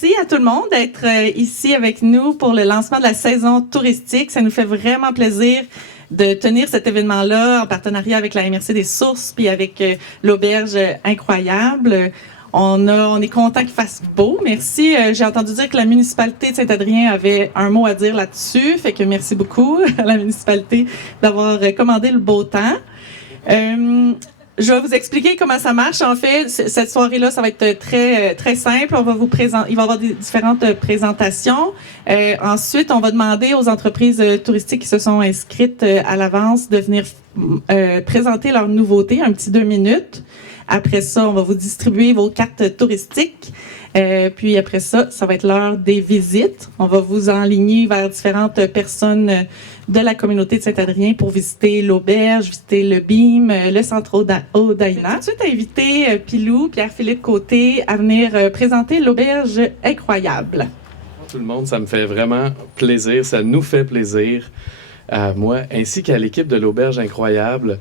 merci à tout le monde d'être ici avec nous pour le lancement de la saison touristique. Ça nous fait vraiment plaisir de tenir cet événement-là en partenariat avec la MRC des Sources puis avec l'Auberge Incroyable. On est content qu'il fasse beau. Merci. J'ai entendu dire que la municipalité de Saint-Adrien avait un mot à dire là-dessus. Fait que merci beaucoup à la municipalité d'avoir commandé le beau temps. Je vais vous expliquer comment ça marche. En fait, cette soirée-là, ça va être très simple. On va vous présenter, il va y avoir différentes présentations. Ensuite, on va demander aux entreprises touristiques qui se sont inscrites à l'avance de venir présenter leurs nouveautés, un petit 2 minutes. Après ça, on va vous distribuer vos cartes touristiques. Puis après ça, ça va être l'heure des visites. On va vous enligner vers différentes personnes de la communauté de Saint-Adrien pour visiter l'auberge, visiter le BIM, le centre Odaina. Tout de suite invité Pilou, Pierre-Philippe Côté à venir présenter l'auberge Incroyable. Tout le monde, ça me fait vraiment plaisir, ça nous fait plaisir à moi ainsi qu'à l'équipe de l'auberge Incroyable.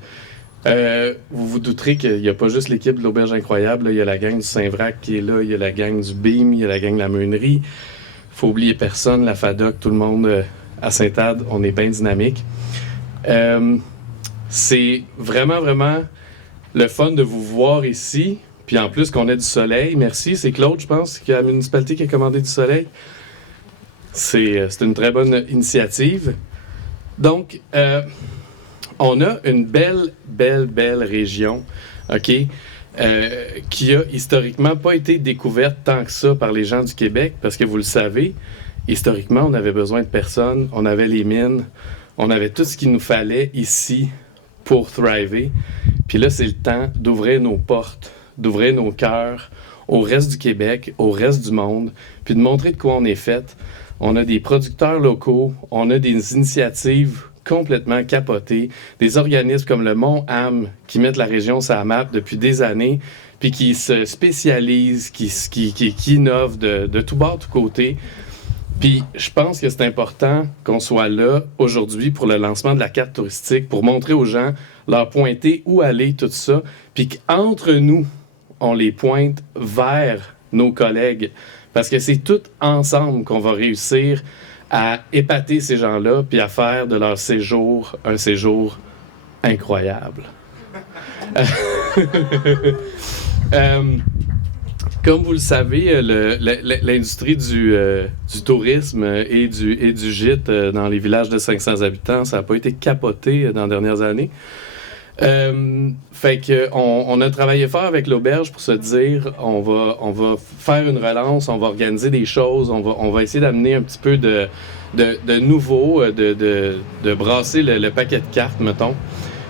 Vous vous douterez qu'il n'y a pas juste l'équipe de l'Auberge Incroyable, là, il y a la gang du Saint-Vrac qui est là, il y a la gang du BIM, il y a la gang de la Meunerie. Faut oublier personne, la FADOC, tout le monde à Saint-Ad, on est bien dynamique. C'est vraiment, vraiment le fun de vous voir ici, puis en plus qu'on ait du soleil. Merci, c'est Claude, je pense, qui a la municipalité qui a commandé du soleil. C'est une très bonne initiative. Donc, on a une belle région, OK, qui a historiquement pas été découverte tant que ça par les gens du Québec, parce que vous le savez, historiquement, on avait besoin de personne, on avait les mines, on avait tout ce qu'il nous fallait ici pour thriver. Puis là, c'est le temps d'ouvrir nos portes, d'ouvrir nos cœurs au reste du Québec, au reste du monde, puis de montrer de quoi on est fait. On a des producteurs locaux, on a des initiatives complètement capotées, des organismes comme le Mont-Ham qui mettent la région sur la map depuis des années, puis qui se spécialisent, qui innovent de tout bord, tout côté. Puis je pense que c'est important qu'on soit là aujourd'hui pour le lancement de la carte touristique, pour montrer aux gens, leur pointer où aller, tout ça, puis qu'entre nous, on les pointe vers nos collègues, parce que c'est tout ensemble qu'on va réussir à épater ces gens-là, puis à faire de leur séjour un séjour incroyable. Comme vous le savez, l'industrie du tourisme et du gîte dans les villages de 500 habitants, ça n'a pas été capoté dans les dernières années. Fait que on a travaillé fort avec l'auberge pour se dire on va faire une relance, on va organiser des choses, on va essayer d'amener un petit peu de nouveau, de brasser le paquet de cartes, mettons.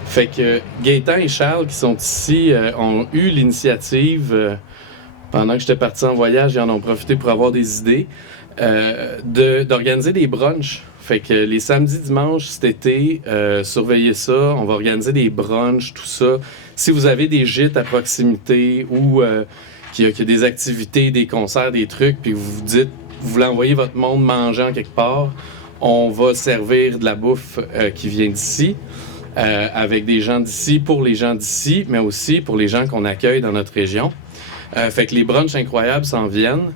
Fait que Gaétan et Charles qui sont ici ont eu l'initiative pendant que j'étais parti en voyage, ils en ont profité pour avoir des idées d'organiser des brunchs. Fait que les samedis, dimanches, cet été, surveillez ça. On va organiser des brunchs, tout ça. Si vous avez des gîtes à proximité ou qu'il y a des activités, des concerts, des trucs, puis vous vous dites, vous voulez envoyer votre monde mangeant quelque part, on va servir de la bouffe qui vient d'ici, avec des gens d'ici, pour les gens d'ici, mais aussi pour les gens qu'on accueille dans notre région. Fait que les brunchs incroyables s'en viennent.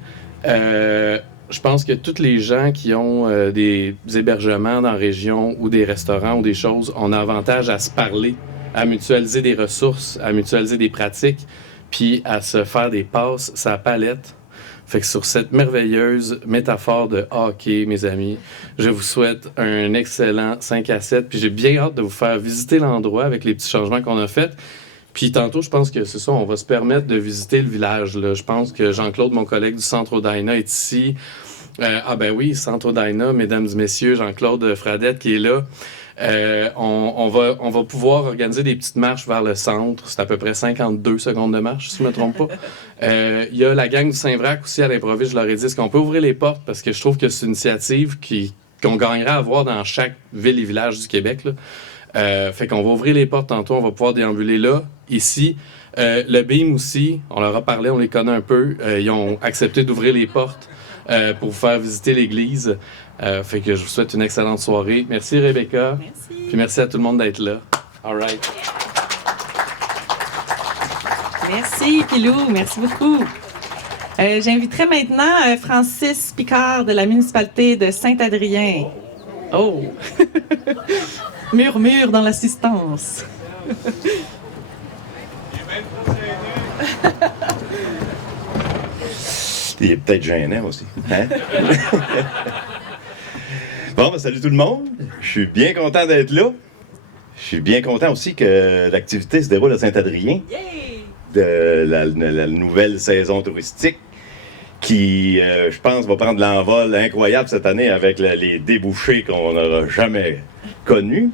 Je pense que tous les gens qui ont des hébergements dans la région ou des restaurants ou des choses, on a avantage à se parler, à mutualiser des ressources, à mutualiser des pratiques, puis à se faire des passes sur la palette. Fait que sur cette merveilleuse métaphore de hockey, mes amis, je vous souhaite un excellent 5 à 7, puis j'ai bien hâte de vous faire visiter l'endroit avec les petits changements qu'on a faits. Puis tantôt, je pense que c'est ça, on va se permettre de visiter le village, là. Je pense que Jean-Claude, mon collègue du Centre Odaina, est ici. Ah ben oui, Centre Odaina, mesdames et messieurs, Jean-Claude Fradette qui est là. On va pouvoir organiser des petites marches vers le centre. C'est à peu près 52 secondes de marche, si je ne me trompe pas. Il y a la gang du Saint-Vrac aussi à l'improviste, je leur ai dit, est-ce qu'on peut ouvrir les portes? Parce que je trouve que c'est une initiative qu'on gagnerait à avoir dans chaque ville et village du Québec, là. Fait qu'on va ouvrir les portes tantôt, on va pouvoir déambuler là, ici. Le BIM aussi, on leur a parlé, on les connaît un peu. Ils ont accepté d'ouvrir les portes pour vous faire visiter l'église. Fait que je vous souhaite une excellente soirée. Merci Rebecca. Merci. Puis merci à tout le monde d'être là. All right. Merci Pilou, merci beaucoup. J'inviterai maintenant Francis Picard de la municipalité de Saint-Adrien. Oh! Murmure dans l'assistance. Il est peut-être gênant aussi. Hein? Bon, salut tout le monde. Je suis bien content d'être là. Je suis bien content aussi que l'activité se déroule à Saint-Adrien. De la nouvelle saison touristique qui, je pense, va prendre l'envol incroyable cette année avec les débouchés qu'on n'aura jamais connus.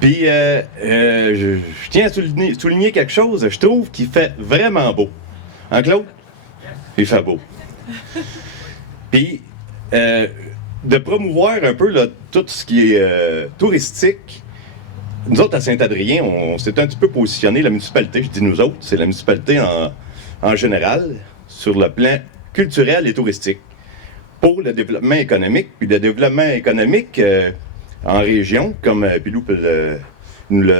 Puis, je tiens à souligner quelque chose. Je trouve qu'il fait vraiment beau. Hein, Claude? Il fait beau. Puis, de promouvoir un peu là, tout ce qui est touristique, nous autres, à Saint-Adrien, on s'est un petit peu positionné, la municipalité, je dis nous autres, c'est la municipalité en général, sur le plan culturel et touristique, pour le développement économique. Puis le développement économique en région, comme Pilou il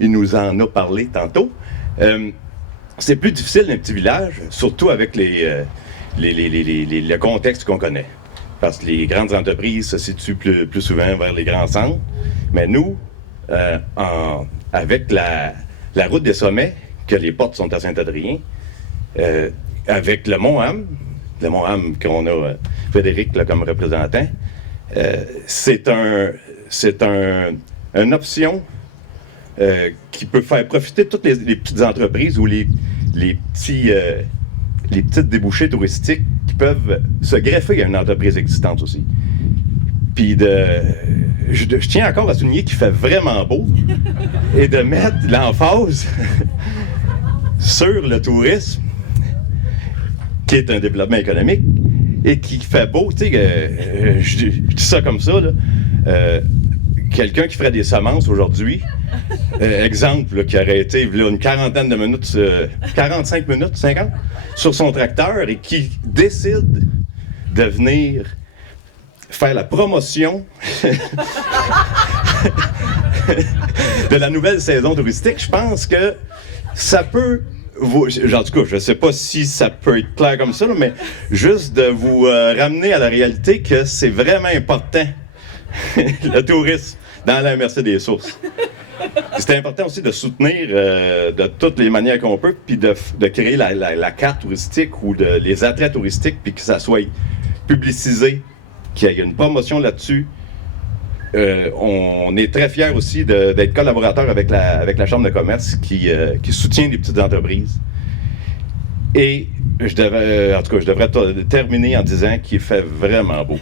nous en a parlé tantôt, c'est plus difficile d'un petit village, surtout avec le contexte qu'on connaît. Parce que les grandes entreprises se situent plus souvent vers les grands centres. Mais nous, avec la route des sommets, que les portes sont à Saint-Adrien, avec le Mont-Ham qu'on a Frédéric là, comme représentant, c'est une option qui peut faire profiter toutes les petites entreprises ou les petites débouchés touristiques qui peuvent se greffer à une entreprise existante aussi. Puis je tiens encore à souligner qu'il fait vraiment beau et de mettre l'emphase sur le tourisme, qui est un développement économique et qui fait beau. Tu sais, je dis ça comme ça, là. Quelqu'un qui ferait des semences aujourd'hui, exemple, là, qui aurait été là, une quarantaine de minutes, 45 minutes, 50, sur son tracteur et qui décide de venir faire la promotion de la nouvelle saison touristique, je pense que ça peut en tout cas, je ne sais pas si ça peut être clair comme ça, là, mais juste de vous ramener à la réalité que c'est vraiment important, le tourisme, dans la MRC des Sources. C'est important aussi de soutenir de toutes les manières qu'on peut, puis de créer la carte touristique ou les attraits touristiques, puis que ça soit publicisé, qu'il y ait une promotion là-dessus. On est très fiers aussi d'être collaborateurs avec la Chambre de commerce qui soutient les petites entreprises. Et je devrais terminer en disant qu'il fait vraiment beau.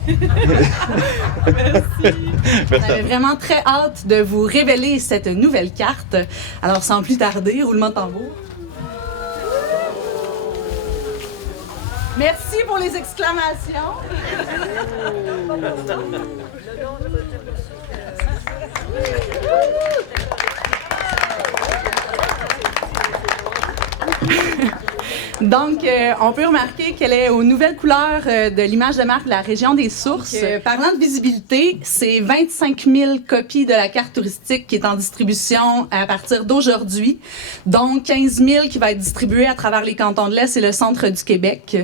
Merci. On avait vraiment très hâte de vous révéler cette nouvelle carte. Alors, sans plus tarder, roulement de tambour. Merci pour les exclamations. Donc, on peut remarquer qu'elle est aux nouvelles couleurs de l'image de marque de la région des Sources. Parlant de visibilité, c'est 25 000 copies de la carte touristique qui est en distribution à partir d'aujourd'hui, dont 15 000 qui va être distribuée à travers les cantons de l'Est et le centre du Québec.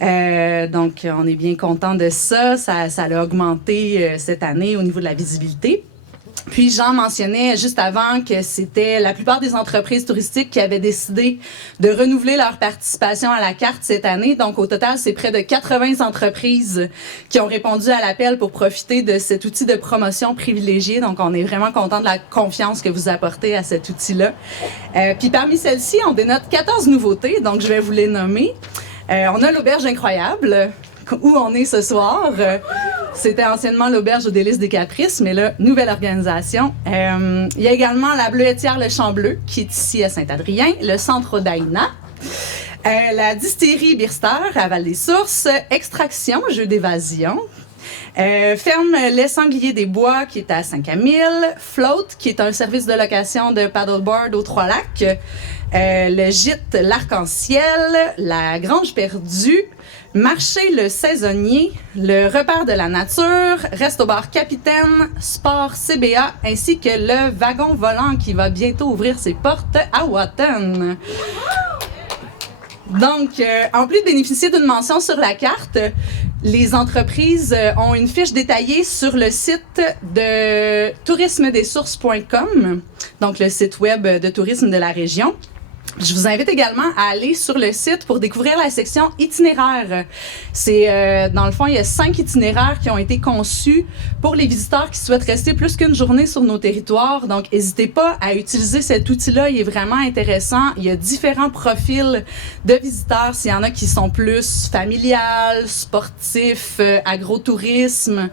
Donc, on est bien content de ça. Ça a augmenté cette année au niveau de la visibilité. Puis Jean mentionnait juste avant que c'était la plupart des entreprises touristiques qui avaient décidé de renouveler leur participation à la carte cette année. Donc au total, c'est près de 80 entreprises qui ont répondu à l'appel pour profiter de cet outil de promotion privilégié. Donc on est vraiment content de la confiance que vous apportez à cet outil-là. Puis parmi celles-ci, on dénote 14 nouveautés, donc je vais vous les nommer. On a l'Auberge Incroyable, où on est ce soir. C'était anciennement l'Auberge aux Délices des Caprices, mais là, nouvelle organisation. Il y a également la Bleuetière Le Champ Bleu, qui est ici à Saint-Adrien, le Centre Odaïna, la distillerie Birster à Val-des-Sources, Extraction, jeu d'évasion, Ferme Les Sangliers des Bois, qui est à Saint-Camille, Float, qui est un service de location de paddleboard aux Trois-Lacs, le gîte L'Arc-en-Ciel, la Grange Perdue, Marché le Saisonnier, le Repère de la Nature, Resto-Bar Capitaine, Sport CBA, ainsi que le Wagon Volant qui va bientôt ouvrir ses portes à Wotton. Donc, en plus de bénéficier d'une mention sur la carte, les entreprises ont une fiche détaillée sur le site de tourismedesources.com, donc le site web de tourisme de la région. Je vous invite également à aller sur le site pour découvrir la section itinéraire. C'est dans le fond, il y a 5 itinéraires qui ont été conçus pour les visiteurs qui souhaitent rester plus qu'une journée sur nos territoires. Donc, n'hésitez pas à utiliser cet outil-là. Il est vraiment intéressant. Il y a différents profils de visiteurs. S'il y en a qui sont plus familiales, sportifs, agrotourisme,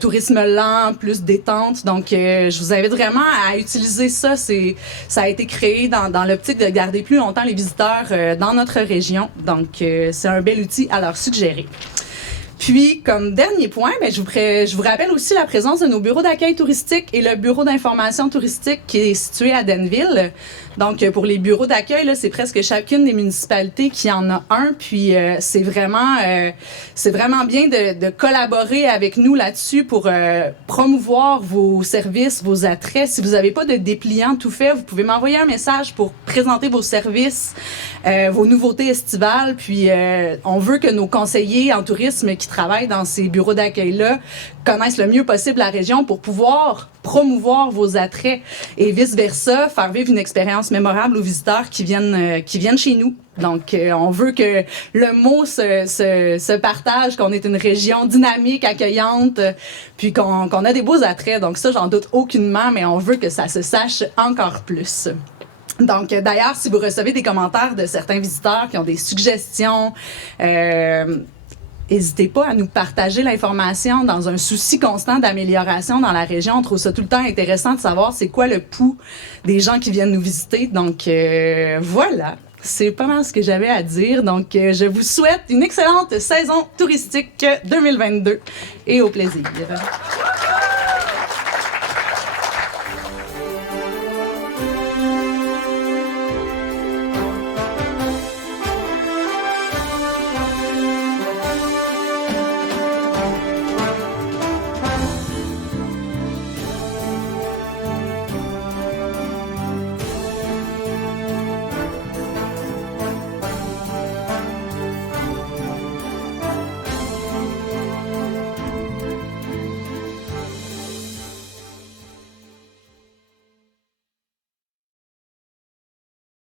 tourisme lent, plus détente. Donc, je vous invite vraiment à utiliser ça. Ça a été créé dans l'optique de garder plus longtemps les visiteurs dans notre région. Donc, c'est un bel outil à leur suggérer. Puis, comme dernier point, je vous rappelle aussi la présence de nos bureaux d'accueil touristique et le bureau d'information touristique qui est situé à Denville. Donc, pour les bureaux d'accueil, là, c'est presque chacune des municipalités qui en a un. Puis, c'est vraiment bien de collaborer avec nous là-dessus pour promouvoir vos services, vos attraits. Si vous n'avez pas de dépliant tout fait, vous pouvez m'envoyer un message pour présenter vos services, vos nouveautés estivales. Puis, on veut que nos conseillers en tourisme qui travaillent dans ces bureaux d'accueil-là connaissent le mieux possible la région pour pouvoir promouvoir vos attraits et vice-versa, faire vivre une expérience mémorable aux visiteurs qui viennent chez nous. Donc, on veut que le mot se partage, qu'on est une région dynamique, accueillante, puis qu'on a des beaux attraits. Donc ça, j'en doute aucunement, mais on veut que ça se sache encore plus. Donc, d'ailleurs, si vous recevez des commentaires de certains visiteurs qui ont des suggestions, n'hésitez pas à nous partager l'information dans un souci constant d'amélioration dans la région. On trouve ça tout le temps intéressant de savoir c'est quoi le pouls des gens qui viennent nous visiter. Donc, voilà. C'est pas mal ce que j'avais à dire. Donc, je vous souhaite une excellente saison touristique 2022 et au plaisir.